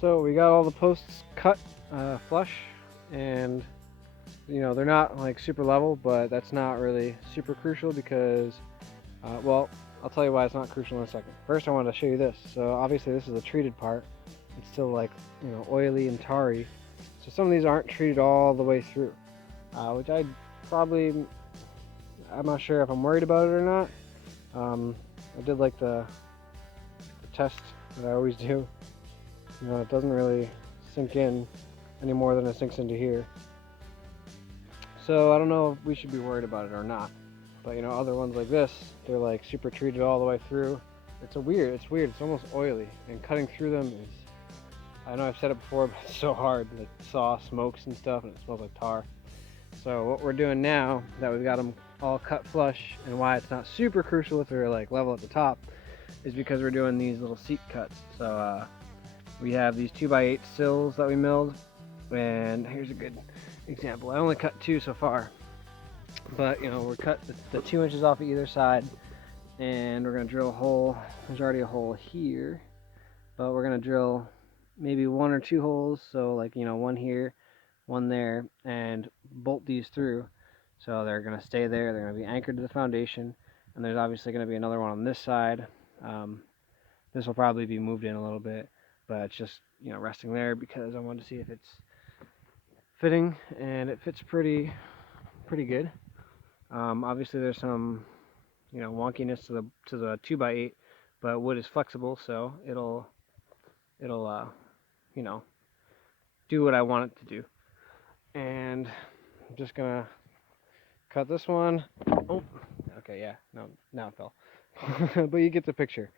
So we got all the posts cut flush, and they're not like super level, but that's not really super crucial because, well, I'll tell you why it's not crucial in a second. First, I wanted to show you this. So obviously this is a treated part. It's still like oily and tarry. So some of these aren't treated all the way through, which I'm not sure if I'm worried about it or not. I did like the test that I always do. It doesn't really sink in any more than it sinks into here. So I don't know if we should be worried about it or not. But other ones like this, they're like super treated all the way through. It's weird. It's almost oily, and cutting through them is, I know I've said it before, but it's so hard. Like saw smokes and stuff, and it smells like tar. So what we're doing now that we've got them all cut flush, and why it's not super crucial if they're like level at the top, is because we're doing these little seat cuts. So we have these 2x8 sills that we milled, and here's a good example. I only cut 2 so far, but we're cut the 2 inches off of either side, and we're gonna drill a hole. There's already a hole here, but we're gonna drill maybe 1 or 2 holes, so like one here, one there, and bolt these through. So they're gonna stay there. They're gonna be anchored to the foundation, and there's obviously gonna be another one on this side. This will probably be moved in a little bit, but it's just resting there because I wanted to see if it's fitting, and it fits pretty good. Obviously there's some wonkiness to the 2x8, but wood is flexible, so it'll do what I want it to do. And I'm just gonna cut this one. Oh, okay, yeah, no, now it fell. But you get the picture.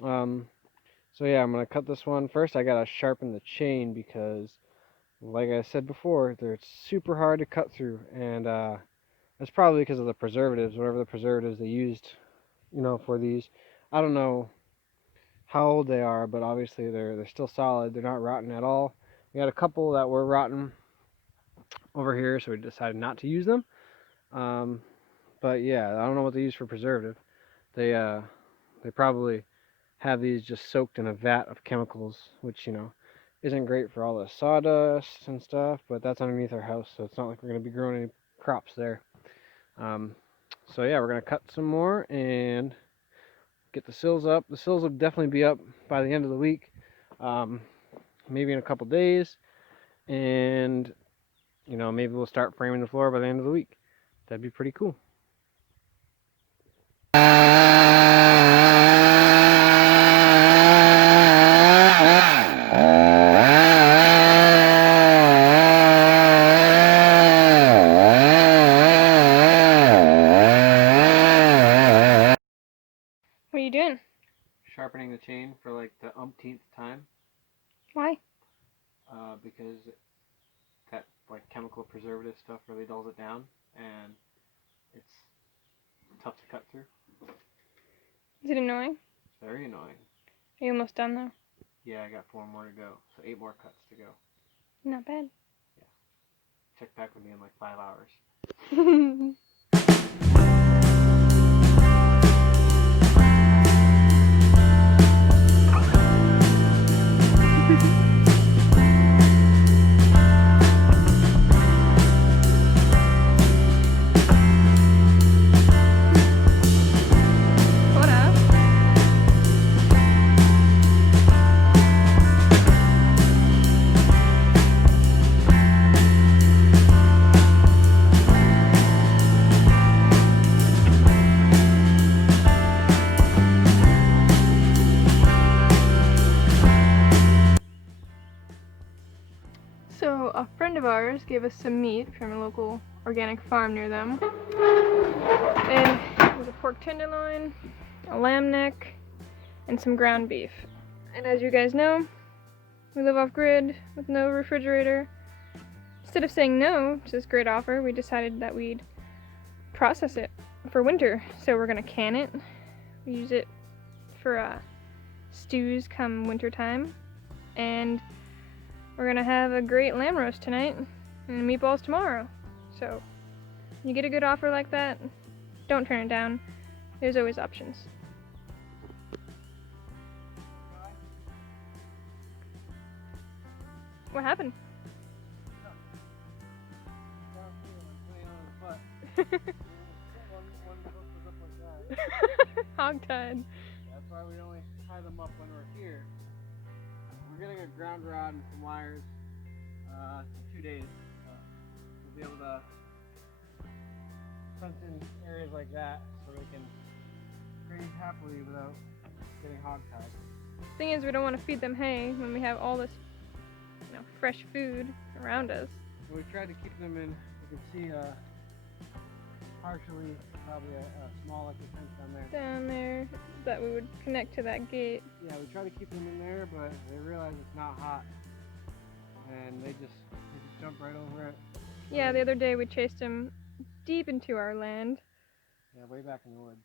So yeah, I'm gonna cut this one first. I gotta sharpen the chain because, like I said before, they're super hard to cut through, and that's probably because of the preservatives, whatever the preservatives they used, for these. I don't know how old they are, but obviously they're still solid. They're not rotten at all. We had a couple that were rotten over here, so we decided not to use them. But yeah, I don't know what they use for preservative. They probably have these just soaked in a vat of chemicals, which isn't great for all the sawdust and stuff. But that's underneath our house, so it's not like we're gonna be growing any crops there. So yeah, we're gonna cut some more and get the sills up. The sills will definitely be up by the end of the week, maybe in a couple days, and maybe we'll start framing the floor by the end of the week. That'd be pretty cool. What are you doing? Sharpening the chain for like the umpteenth time. Why? Because that like chemical preservative stuff really dulls it down, and it's tough to cut through. Is it annoying? It's very annoying. Are you almost done though? Yeah, I got 4 more to go, so 8 more cuts to go. Not bad. Yeah. Check back with me in like 5 hours. So a friend of ours gave us some meat from a local organic farm near them. And it was a pork tenderloin, a lamb neck, and some ground beef. And as you guys know, we live off-grid with no refrigerator. Instead of saying no to this great offer, we decided that we'd process it for winter. So we're gonna can it. We use it for stews come winter time. And we're gonna have a great lamb roast tonight and meatballs tomorrow. So, you get a good offer like that, don't turn it down. There's always options. What happened? Hogtied. That's why we only tie them up when we're here. We're getting a ground rod and some wires in 2 days. We'll be able to fence in areas like that so they can graze happily without getting hogtied. Thing is, we don't want to feed them hay when we have all this, fresh food around us. We tried to keep them in. You can see partially probably a small electric fence down there. Down there, that we would connect to that gate. Yeah, we try to keep them in there, but they realize it's not hot, and they just jump right over it. Yeah, the other day we chased them deep into our land. Yeah, way back in the woods.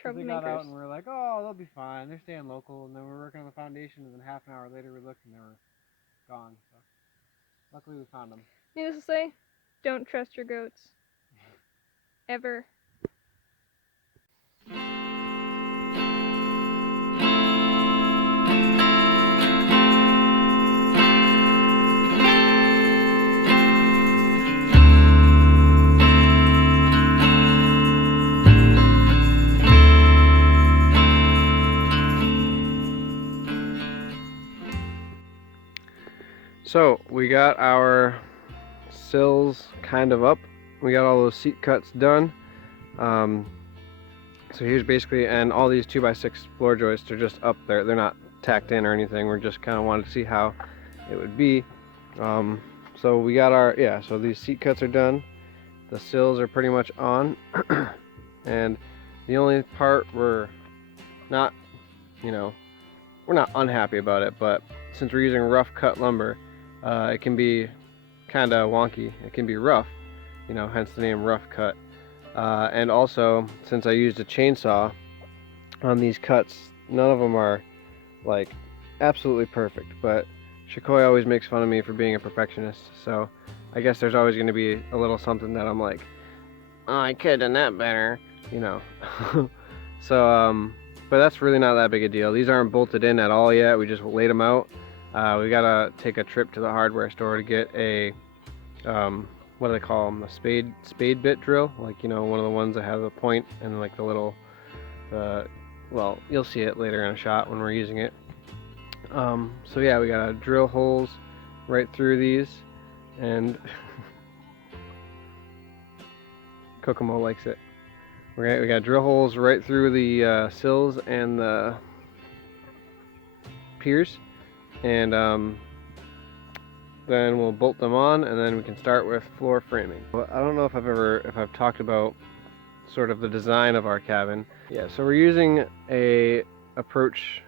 Troublemakers. They got out and we were like, oh, they'll be fine. They're staying local. And then we were working on the foundation, and then half an hour later we looked and they were gone. So luckily we found them. Needless to say, don't trust your goats. Ever. So we got our sills kind of up. We got all those seat cuts done. So here's basically, and all these 2x6 floor joists are just up there. They're not tacked in or anything. We're just kind of wanted to see how it would be. So we got our, so these seat cuts are done. The sills are pretty much on. And the only part we're not, we're not unhappy about it, but since we're using rough cut lumber, it can be kind of wonky. It can be rough, hence the name rough cut. And also, since I used a chainsaw on these cuts, none of them are like absolutely perfect, but Shakoi always makes fun of me for being a perfectionist, so I guess there's always going to be a little something that I'm like, oh, I could have done that better, So, but that's really not that big a deal. These aren't bolted in at all yet. We just laid them out. We gotta take a trip to the hardware store to get a, what do they call them? A spade bit drill, like one of the ones that has a point and like the little, well, you'll see it later in a shot when we're using it. So yeah, we gotta drill holes right through these, and Kokomo likes it. We got drill holes right through the sills and the piers, and then we'll bolt them on, and then we can start with floor framing. Well, I don't know if I've talked about sort of the design of our cabin. Yeah, so we're using a approach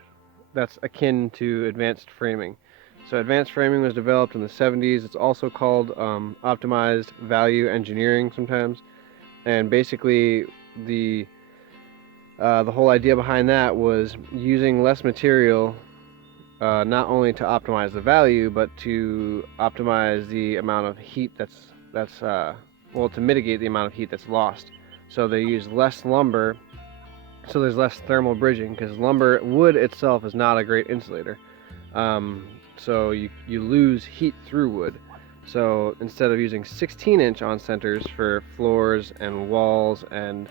that's akin to advanced framing. So advanced framing was developed in the 70s. It's also called optimized value engineering sometimes, and basically the whole idea behind that was using less material, not only to optimize the value, but to optimize the amount of heat well, to mitigate the amount of heat that's lost. So they use less lumber, so there's less thermal bridging, because wood itself is not a great insulator. So you lose heat through wood. So instead of using 16-inch on centers for floors and walls and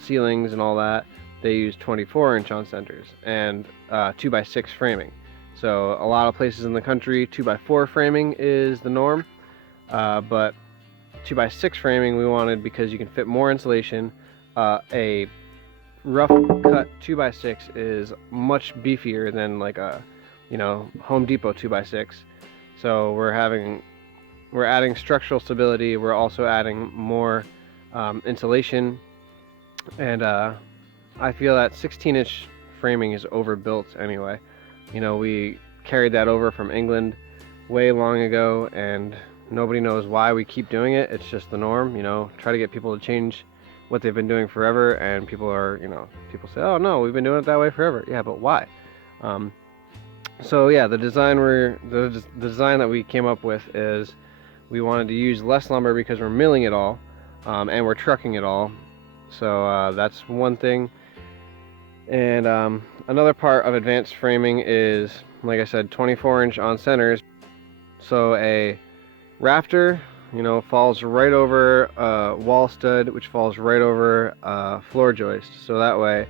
ceilings and all that, they use 24-inch on centers and 2x6 framing. So a lot of places in the country, 2x4 framing is the norm, but 2x6 framing we wanted because you can fit more insulation. A rough cut 2x6 is much beefier than like a Home Depot 2x6. So we're adding structural stability. We're also adding more insulation, and I feel that 16-inch framing is overbuilt anyway. We carried that over from England way long ago, and nobody knows why we keep doing it. It's just the norm. Try to get people to change what they've been doing forever, and people people say, oh no, we've been doing it that way forever. Yeah, but why? So yeah, the design that we came up with is we wanted to use less lumber because we're milling it all, and we're trucking it all. So that's one thing. And another part of advanced framing is, like I said, 24-inch on centers. So a rafter, you know, falls right over a wall stud, which falls right over a floor joist. So that way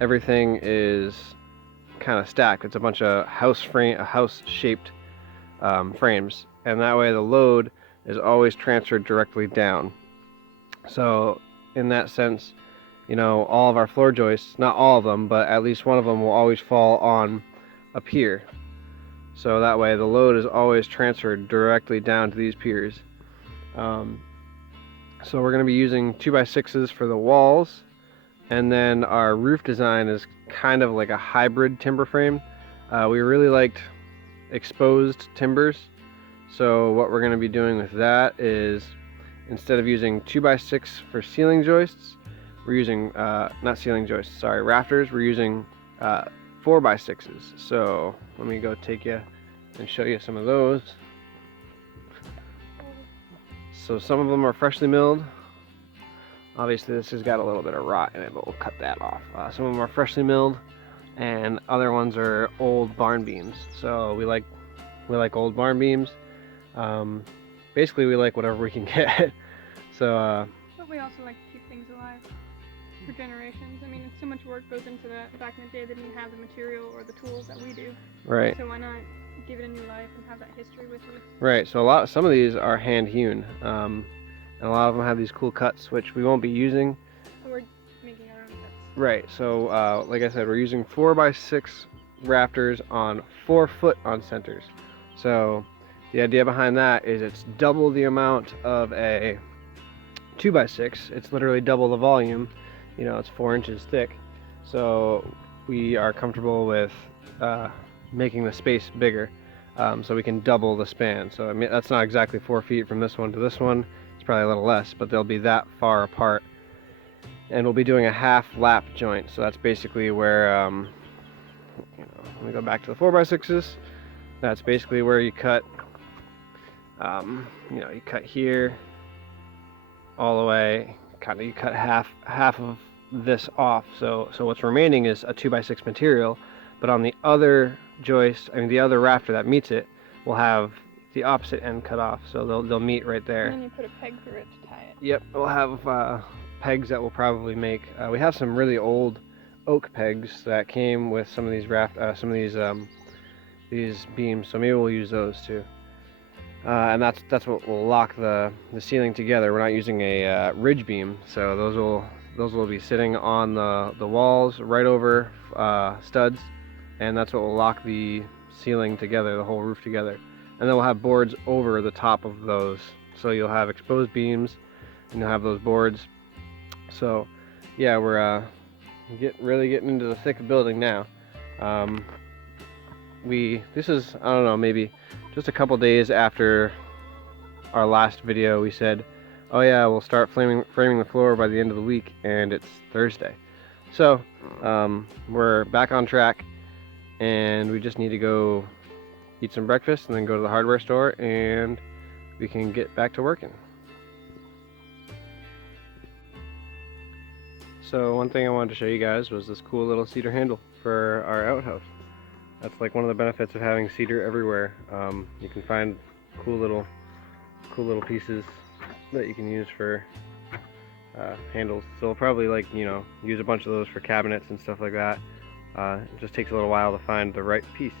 everything is kind of stacked. It's a bunch of house-shaped frames, and that way the load is always transferred directly down. So in that sense, you know, all of our floor joists, not all of them, but at least one of them will always fall on a pier. So that way the load is always transferred directly down to these piers. So we're going to be using 2x6s for the walls, and then our roof design is kind of like a hybrid timber frame. We really liked exposed timbers, so what we're going to be doing with that is, instead of using 2x6 for ceiling joists, we're using not ceiling joists, sorry, rafters. We're using 4x6s. So let me go take you and show you some of those. So some of them are freshly milled. Obviously this has got a little bit of rot in it, but we'll cut that off. Some of them are freshly milled, and other ones are old barn beams. So we like old barn beams. Basically we like whatever we can get. So but we also like to keep things alive for generations. I mean, so much work goes into that. Back in the day they didn't have the material or the tools that we do. Right. So why not give it a new life and have that history with you? Right, so some of these are hand hewn, and a lot of them have these cool cuts, which we won't be using. And we're making our own cuts. Right, so like I said, we're using 4x6 rafters on 4 foot on centers. So the idea behind that is it's double the amount of a 2x6. It's literally double the volume. You know, it's 4 inches thick. So we are comfortable with making the space bigger, so we can double the span. So I mean, that's not exactly 4 feet from this one to this one. It's probably a little less, but they'll be that far apart. And we'll be doing a half lap joint. So that's basically where, you know, let me go back to the 4x6s. That's basically where you cut, you know, you cut here all the way. You cut half of this off. So what's remaining is a 2x6 material, but on the other joist, I mean the other rafter that meets it, will have the opposite end cut off. So they'll meet right there. And then you put a peg through it to tie it. Yep, we'll have pegs that we'll probably make. We have some really old oak pegs that came with some of these these beams, so maybe we'll use those too. And that's what will lock the ceiling together. We're not using a ridge beam, so those will be sitting on the walls right over studs, and that's what will lock the ceiling together, the whole roof together. And then we'll have boards over the top of those, so you'll have exposed beams and you'll have those boards. So yeah, we're really getting into the thick of building now. This is, I don't know, maybe just a couple days after our last video. We said, oh yeah, we'll start framing the floor by the end of the week, and it's Thursday. So we're back on track, and we just need to go eat some breakfast and then go to the hardware store, and we can get back to working. So one thing I wanted to show you guys was this cool little cedar handle for our outhouse. That's like one of the benefits of having cedar everywhere. You can find cool little pieces that you can use for handles. So we'll probably, like, you know, use a bunch of those for cabinets and stuff like that. It just takes a little while to find the right piece.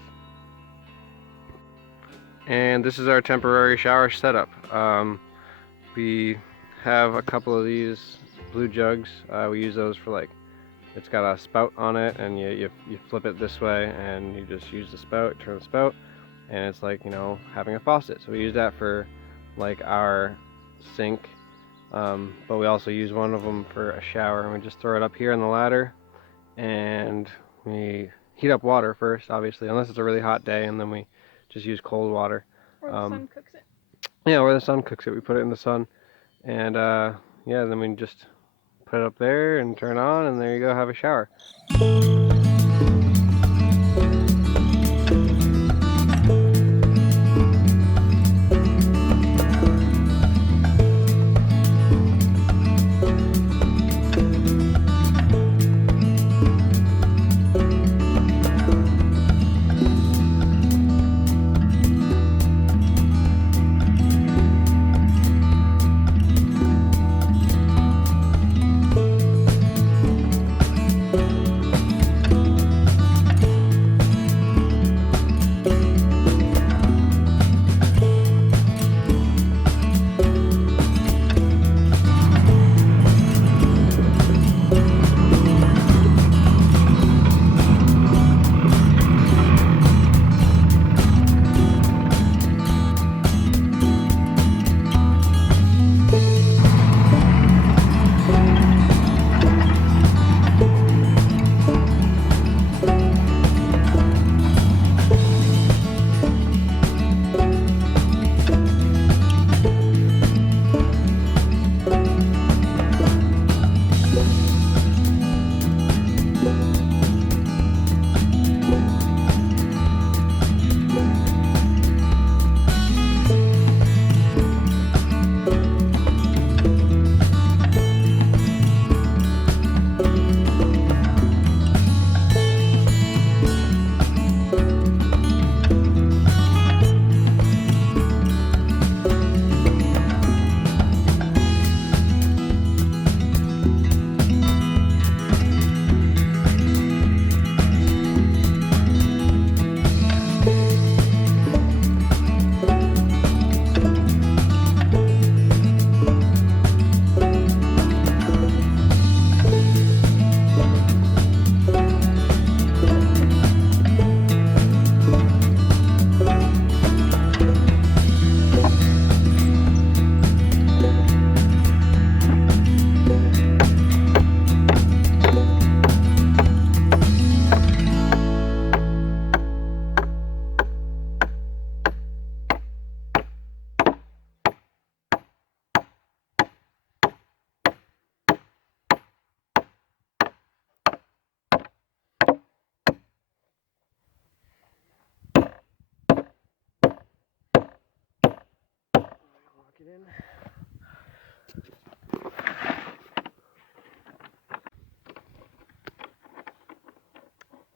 And this is our temporary shower setup. We have a couple of these blue jugs. We use those for, like, it's got a spout on it, and you flip it this way, and you just use the spout, turn the spout, and it's like, you know, having a faucet. So we use that for, like, our sink, but we also use one of them for a shower, and we just throw it up here on the ladder, and we heat up water first, obviously, unless it's a really hot day, and then we just use cold water. Or the sun cooks it. Yeah, where the sun cooks it, we put it in the sun, and yeah, then we just put it up there and turn on, and there you go, have a shower.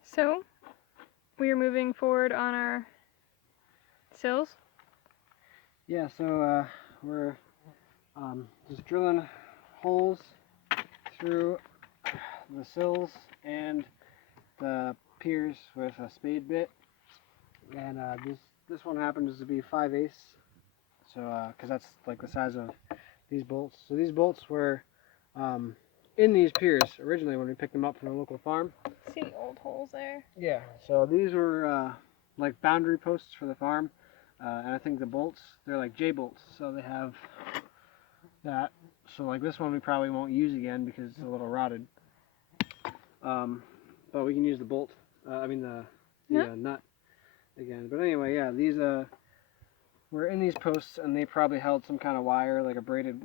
So, we are moving forward on our sills. Yeah, so we're just drilling holes through the sills and the piers with a spade bit, and this one happens to be 5/8, so because that's like the size of these bolts. So these bolts were in these piers originally when we picked them up from the local farm. See the old holes there? Yeah, so these were like boundary posts for the farm, and I think the bolts, they're like J-bolts, so they have that. So like this one we probably won't use again because it's a little rotted. But we can use the bolt, the nut again. But anyway, yeah, these were in these posts and they probably held some kind of wire, like a braided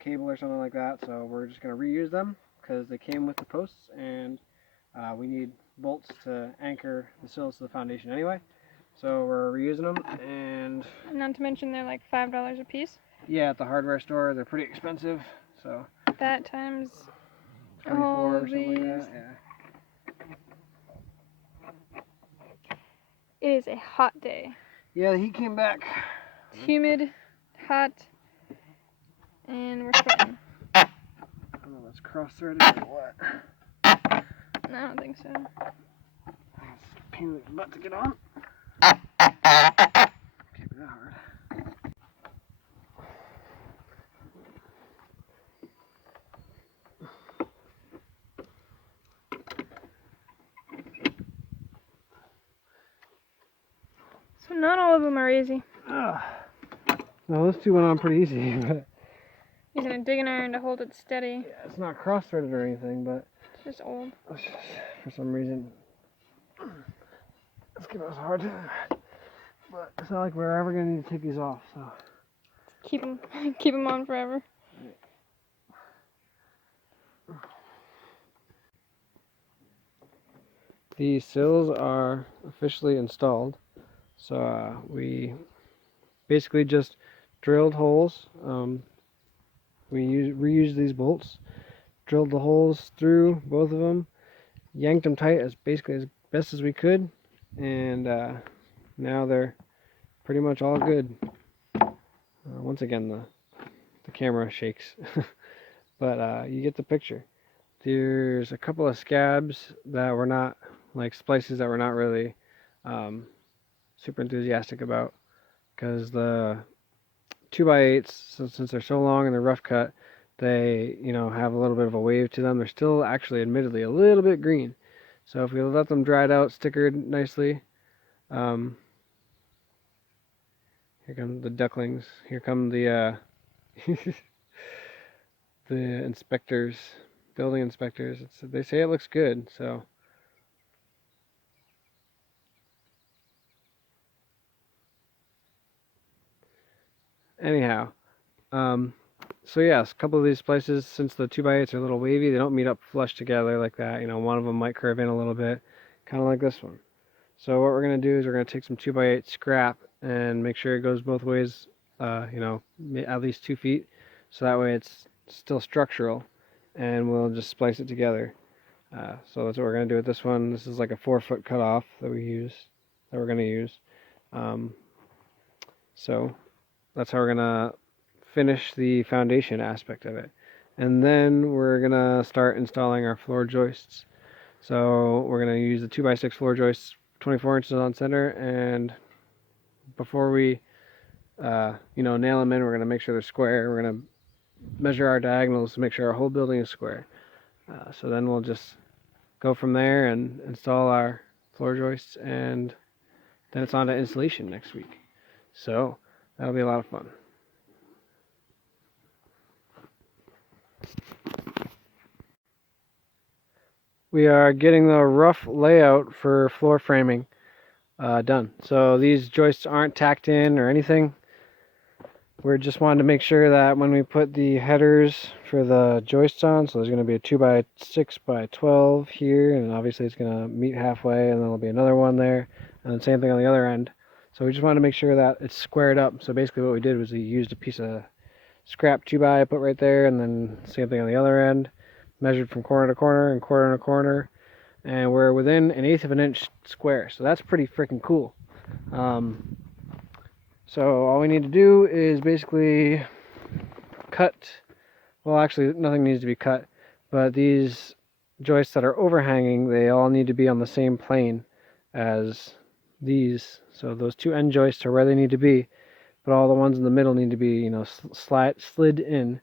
cable or something like that. So we're just going to reuse them because they came with the posts, and we need bolts to anchor the sills to the foundation anyway. So we're reusing them, and not to mention they're like $5 a piece. Yeah, at the hardware store they're pretty expensive. So that times 24 or something these. like that. Yeah. It is a hot day. Yeah, the heat came back. It's humid, hot, and we're sweating. I don't know if that's cross-threaded or what. No, I don't think so. It's a pain in the butt to get on. Can't be that hard. So not all of them are easy. No, those two went on pretty easy. But Using a digging iron to hold it steady. yeah, it's not cross-threaded or anything, but It's just old. for some reason it's giving us a hard time. But it's not like we're ever going to need to take these off, so Keep them on forever. The sills are officially installed. So we basically just drilled holes. We reused these bolts, drilled the holes through both of them, yanked them tight as best as we could, and now they're pretty much all good. Once again, the camera shakes, but you get the picture. There's a couple of scabs that were not, like splices that we're not really super enthusiastic about, because the 2x8s, since they're so long and they're rough cut, they have a little bit of a wave to them. They're still actually admittedly a little bit green, so if we let them dry out, stickered nicely, here come the ducklings, here come the the inspectors, building inspectors. They say it looks good, so anyhow, so yes, a couple of these places, since the 2x8s are a little wavy, they don't meet up flush together like that. One of them might curve in a little bit, kind of like this one. So what we're going to do is we're going to take some 2x8 scrap and make sure it goes both ways, at least 2 feet, so that way it's still structural, and we'll just splice it together. So that's what we're going to do with this one. This is like a 4-foot cutoff that we're going to use. So that's how we're going to finish the foundation aspect of it. And then we're going to start installing our floor joists. So we're going to use the 2x6 floor joists, 24 inches on center, and before we nail them in, we're going to make sure they're square. We're going to measure our diagonals to make sure our whole building is square. So then we'll just go from there and install our floor joists, and then it's on to installation next week. So that'll be a lot of fun. We are getting the rough layout for floor framing done. So these joists aren't tacked in or anything. We just wanted to make sure that when we put the headers for the joists on, so there's going to be a 2x6x12 here, and obviously it's going to meet halfway, and then there'll be another one there, and then same thing on the other end. So we just wanted to make sure that it's squared up. So basically what we did was we used a piece of scrap 2x I put right there, and then same thing on the other end. Measured from corner to corner and corner to corner, and we're within 1/8 of an inch square, so that's pretty freaking cool. So all we need to do is basically cut, well actually nothing needs to be cut, but these joists that are overhanging, they all need to be on the same plane as these. So those two end joists are where they need to be, but all the ones in the middle need to be, you know, slid in.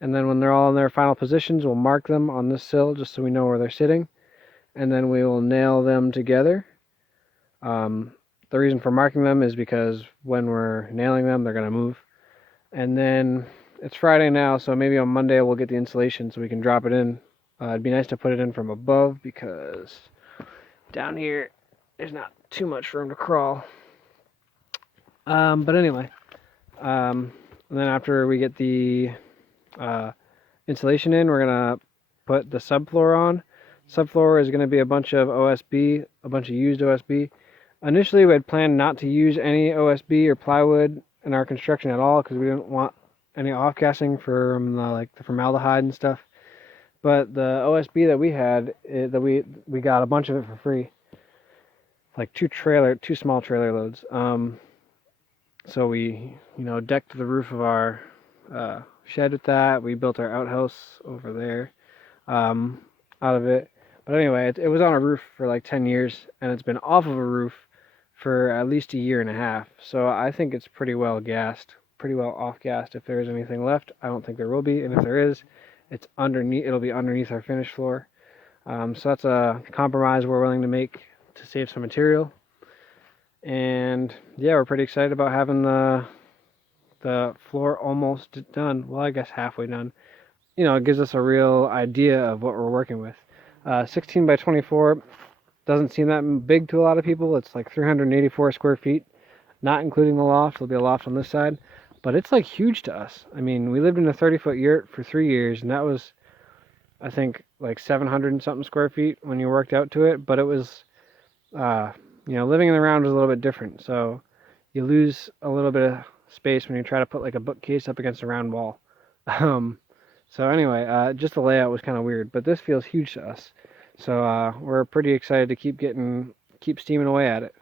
And then when they're all in their final positions, we'll mark them on this sill just so we know where they're sitting. And then we will nail them together. The reason for marking them is because when we're nailing them, they're going to move. And then it's Friday now, so maybe on Monday we'll get the insulation so we can drop it in. It'd be nice to put it in from above because down here there's not too much room to crawl. But anyway, and then after we get the insulation in, we're gonna put the subfloor on. Subfloor is gonna be a bunch of OSB, a bunch of used OSB. Initially, we had planned not to use any OSB or plywood in our construction at all because we didn't want any off-gassing from the formaldehyde and stuff. But the OSB that we had, that we got a bunch of it for free, like two small trailer loads. So we, you know, decked the roof of our shed with that. We built our outhouse over there out of it. But anyway, it was on a roof for like 10 years, and it's been off of a roof for at least a year and a half. So I think it's pretty well gassed, pretty well off-gassed. If there is anything left, I don't think there will be. And if there is, it's underneath. It'll be underneath our finished floor. So that's a compromise we're willing to make to save some material. And yeah, we're pretty excited about having the floor almost done. Well, I guess halfway done. You know, it gives us a real idea of what we're working with. 16 by 24 doesn't seem that big to a lot of people. It's like 384 square feet, not including the loft. There'll be a loft on this side, but it's like huge to us. I mean, we lived in a 30-foot yurt for 3 years, and that was, I think, like 700 and something square feet when you worked out to it. But it was, you know, living in the round is a little bit different. So you lose a little bit of space when you try to put like a bookcase up against a round wall. So anyway, just the layout was kind of weird, but this feels huge to us. So we're pretty excited to keep steaming away at it.